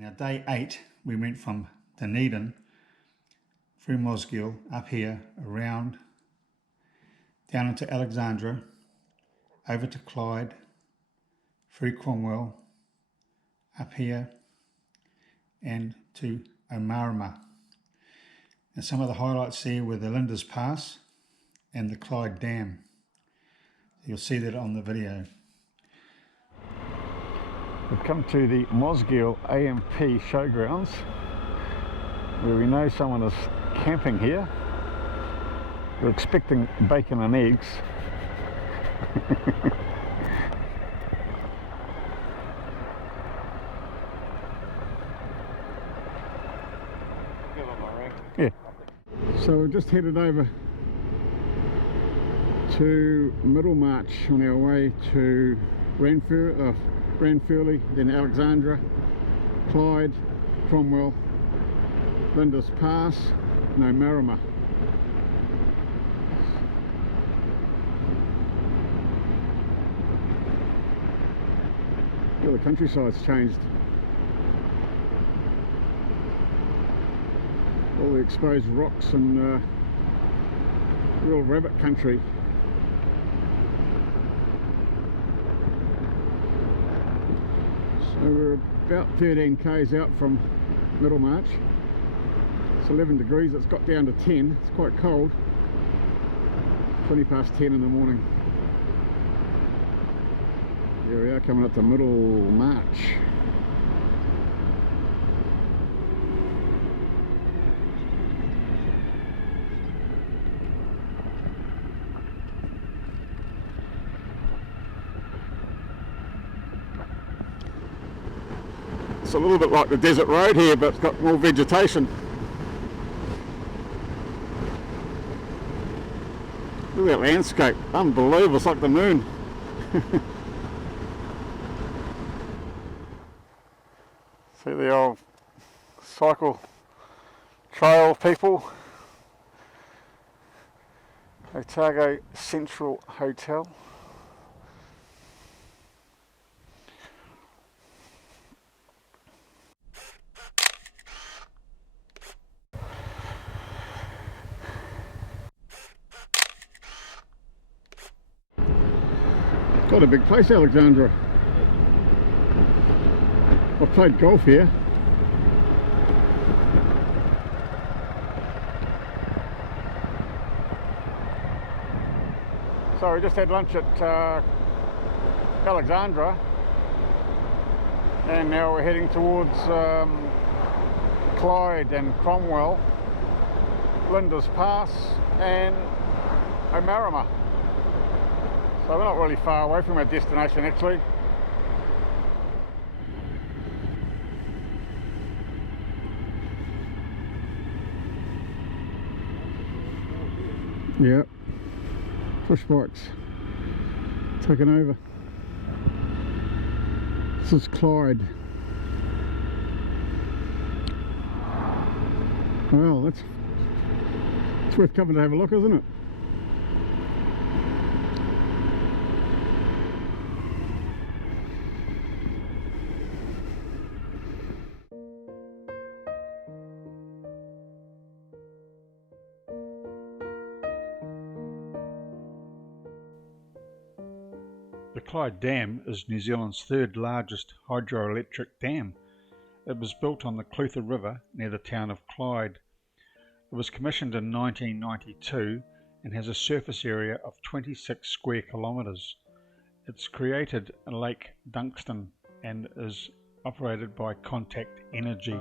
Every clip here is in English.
Now day 8 we went from Dunedin through Mosgeil up here around down into Alexandra, over to Clyde, through Cromwell, up here and to Omarama. And some of the highlights here were the Lindis Pass and the Clyde Dam. You'll see that on the video. We've come to the Mosgeil AMP showgrounds, where we know someone is camping here. We're expecting bacon and eggs. Yeah. So we've just headed over to Middlemarch on our way to Ranfurley, then Alexandra, Clyde, Cromwell, Lindis Pass, and Omarama. Yeah, the countryside's changed. All the exposed rocks and real rabbit country. So we're about 13 k's out from Middlemarch. It's 11 degrees, it's got down to 10, it's quite cold. 20 past 10 in the morning. Here we are coming up to Middlemarch. It's a little bit like the desert road here, but it's got more vegetation. Look at that landscape, unbelievable, it's like the moon. See the old cycle trail people. Otago Central Hotel. Got a big place, Alexandra. I've played golf here. So we just had lunch at Alexandra, and now we're heading towards Clyde and Cromwell, Lindis Pass and Omarama. So we're not really far away from our destination actually. Yep, push bikes taken over. This is Clyde. Well, it's worth coming to have a look, isn't it? The Clyde Dam is New Zealand's third largest hydroelectric dam. It was built on the Clutha River near the town of Clyde. It was commissioned in 1992 and has a surface area of 26 square kilometres. It's created in Lake Dunstan and is operated by Contact Energy.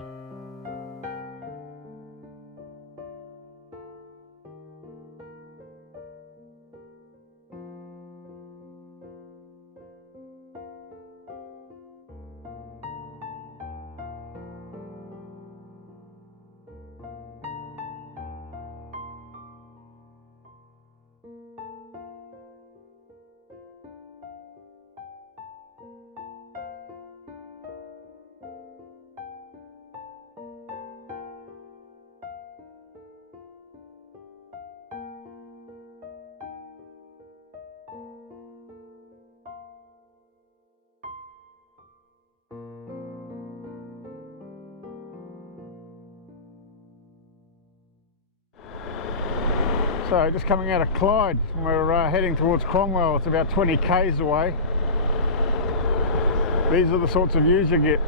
So just coming out of Clyde, we're heading towards Cromwell. It's about 20 k's away. These are the sorts of views you get.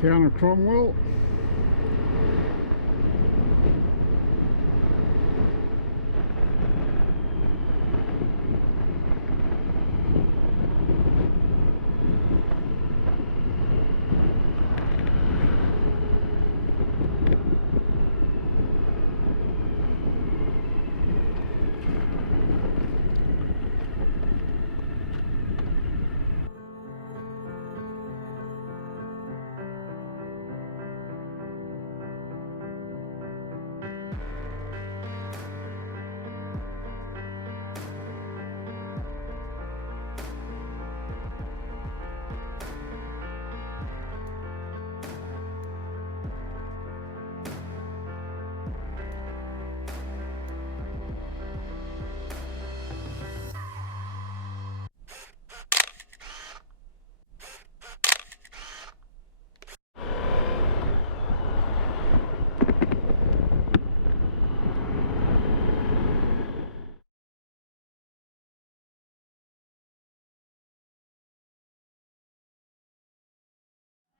Town of Cromwell.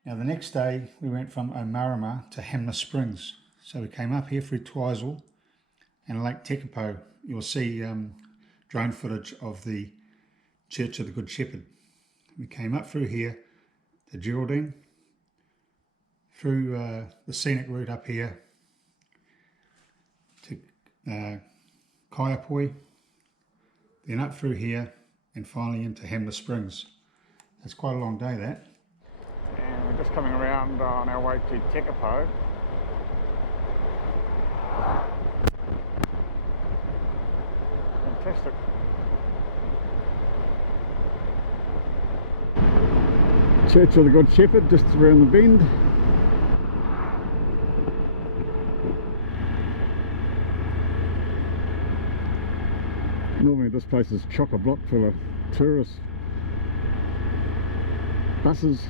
Now the next day we went from Omarama to Hanmer Springs. So we came up here through Twizel and Lake Tekapo. You'll see drone footage of the Church of the Good Shepherd. We came up through here to Geraldine, through the scenic route up here to Kaiopi, then up through here and finally into Hanmer Springs. That's quite a long day, that. And we're just coming around on our way to Tekapo. Fantastic. Church of the Good Shepherd just around the bend. Normally this place is chock-a-block full of tourists, buses.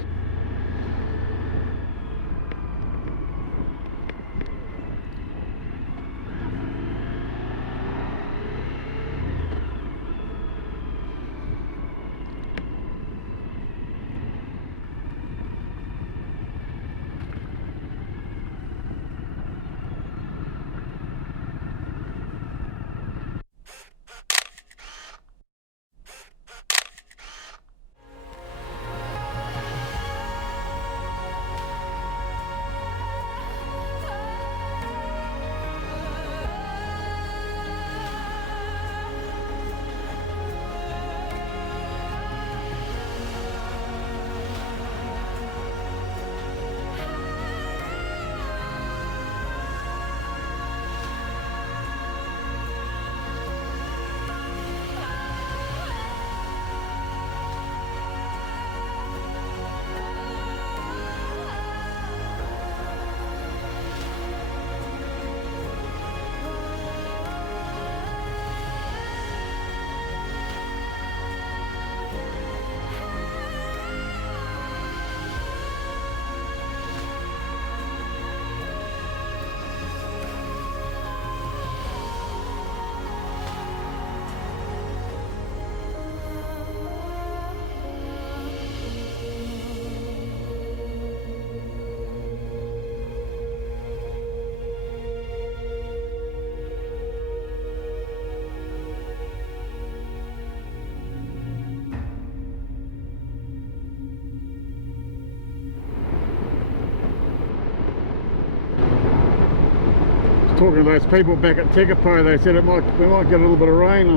Talking to those people back at Tekapo, they said we might get a little bit of rain.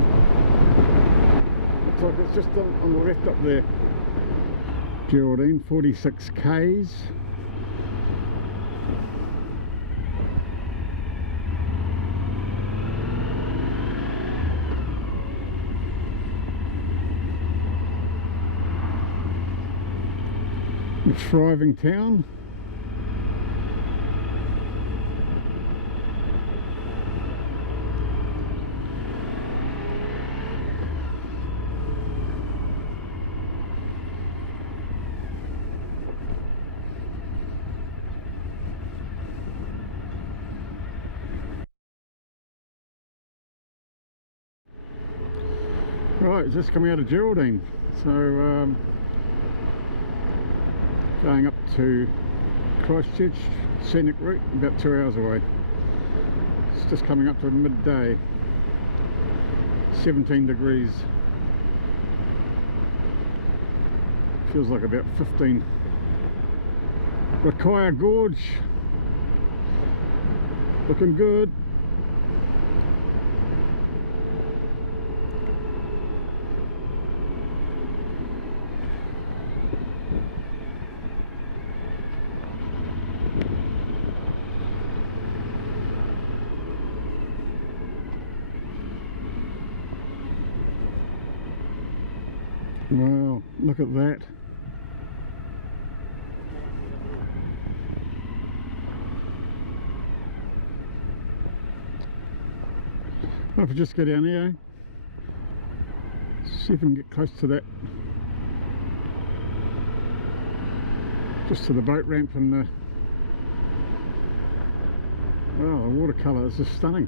Looks like it's just on the left up there. Geraldine, 46 k's. A thriving town. Right, just coming out of Geraldine, so going up to Christchurch, Scenic route, about 2 hours away. It's just coming up to midday, 17 degrees. Feels like about 15. Rakai Gorge, looking good. Wow, look at that. Well, if we just go down here, see if we can get close to that, just to the boat ramp, and the, wow, the watercolour is just stunning.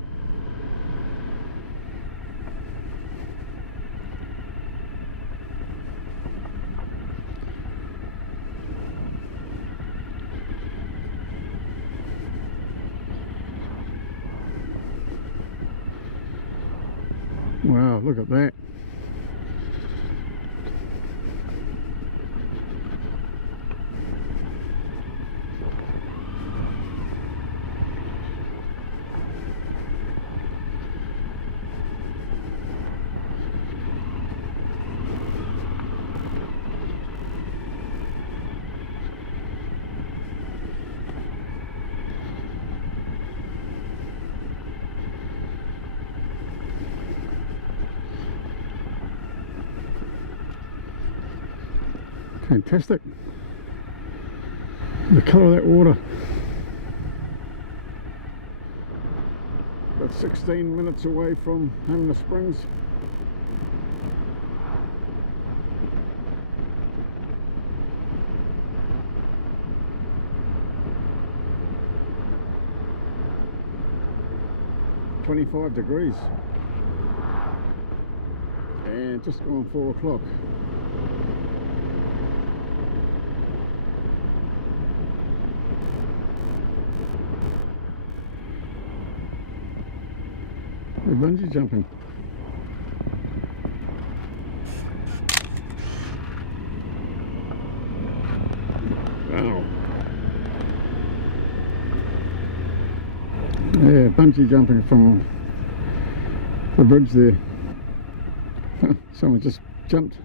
Wow, look at that. Fantastic. The colour of that water. About 16 minutes away from Hanmer Springs. .25 degrees. And just gone 4 o'clock. Bungee jumping. Wow. Yeah, bungee jumping from the bridge there. Someone just jumped.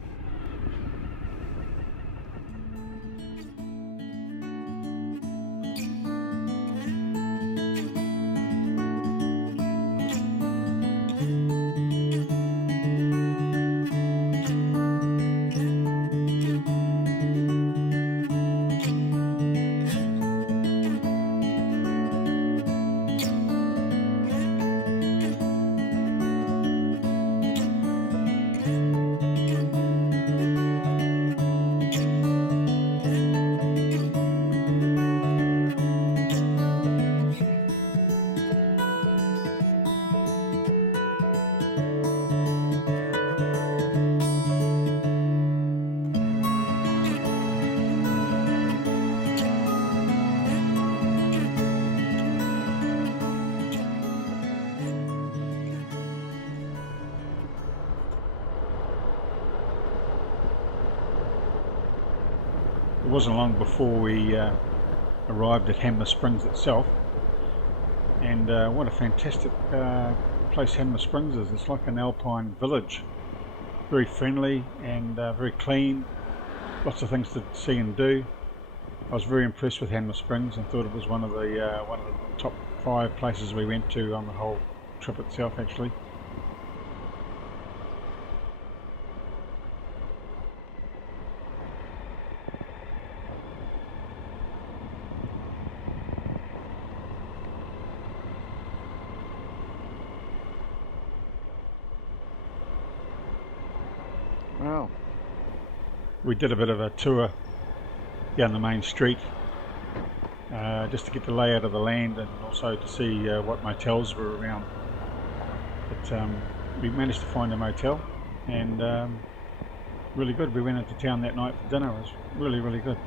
It wasn't long before we arrived at Hanmer Springs itself, and what a fantastic place Hanmer Springs is. It's like an alpine village, very friendly and very clean, lots of things to see and do. I was very impressed with Hanmer Springs and thought it was one of the top 5 places we went to on the whole trip itself, actually. Wow. We did a bit of a tour down the main street just to get the layout of the land and also to see what motels were around. But we managed to find a motel and really good. We went into town that night for dinner. It was really, really good.